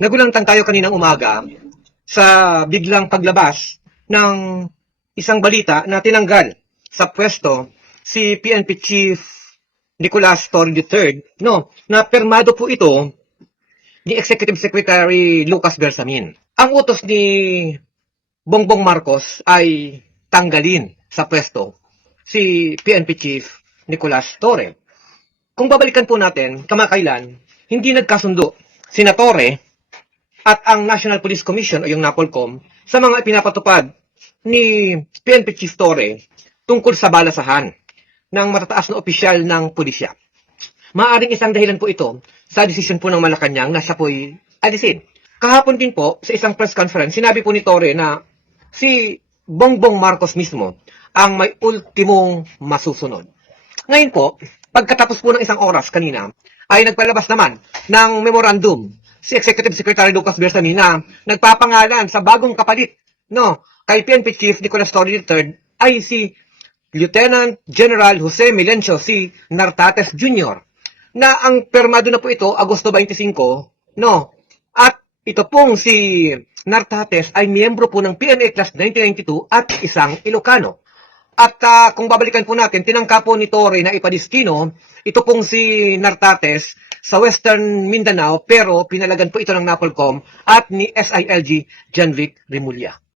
Nagulantang tayo kaninang umaga sa biglang paglabas ng isang balita na tinanggal sa pwesto si PNP Chief Nicolas Torre III, no, na permado po ito ni Executive Secretary Lucas Bersamin. Ang utos ni Bongbong Marcos ay tanggalin sa pwesto si PNP Chief Nicolas Torre. Kung babalikan po natin, kamakailan, hindi nagkasundo sina Torre at ang National Police Commission o yung NAPOLCOM sa mga ipinapatupad ni PNP Chief Torre tungkol sa balasahan ng matataas na opisyal ng pulisya. Maaring isang dahilan po ito sa desisyon po ng Malacanang na siya po'y alisin. Kahapon din po sa isang press conference, sinabi po ni Torre na si Bongbong Marcos mismo ang may ultimong masusunod. Ngayon po, pagkatapos po ng isang oras kanina, ay nagpalabas naman ng memorandum si Executive Secretary Lucas Bersamin na nagpapangalan sa bagong kapalit kay PNP Chief Nicolas Torre III ay si Lieutenant General Jose Milencio C. Nartates Jr. na ang permado na po ito Agosto 25, at ito pong si Nartates ay miyembro po ng PNA Class 1992 at isang Ilocano. At kung babalikan po natin, tinangka po ni Torre na ipadiskino ito pong si Nartates sa Western Mindanao pero pinalagan po ito ng NAPOLCOM at ni SILG Janvic Remulla.